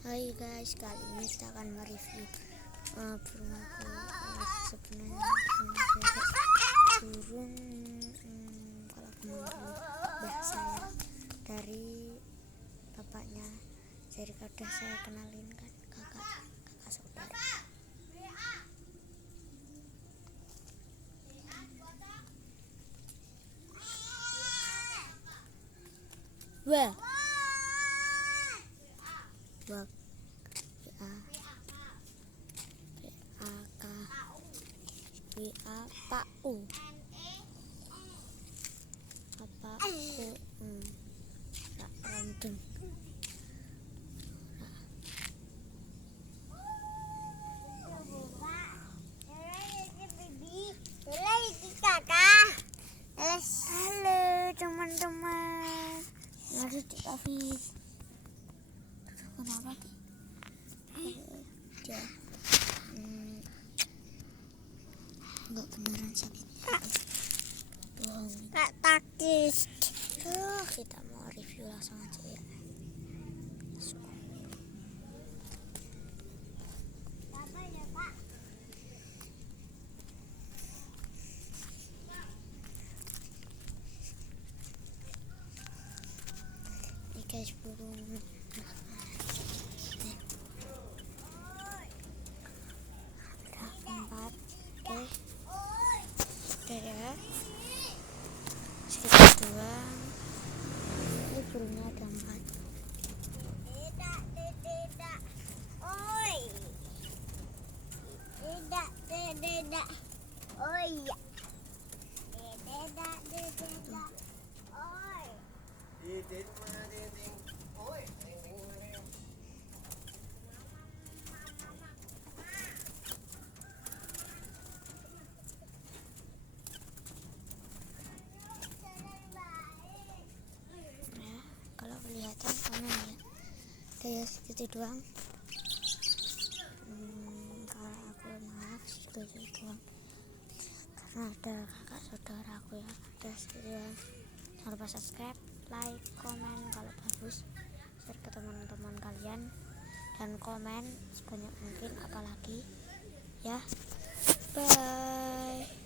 Hai guys, kali ini kita akan mereview burung aku. Sebenarnya burung kalau aku manggil bahasa saya dari bapaknya, jadi kadang saya kenalin kan kakak saudara. Wah, wah, Pak U tak random. Halo teman-teman, lagi di kafe. Kenapa dia nggak beneran sakit, bohong. Nggak takut. Kita mau review langsung aja ya. Ini guys burung. Ada 4. Oke. Udah ya. Sekitar 2. Ini burungnya ada 4. Oh iya. Kalau kelihatan komen ya. Kayak segitu doang. Kalau aku maaf segitu doang. Karena ada kakak saudara aku ya. Udah segitu doang. Jangan lupa subscribe, like, komen kalau bagus, share ke teman-teman kalian, dan komen sebanyak mungkin apalagi ya. Bye.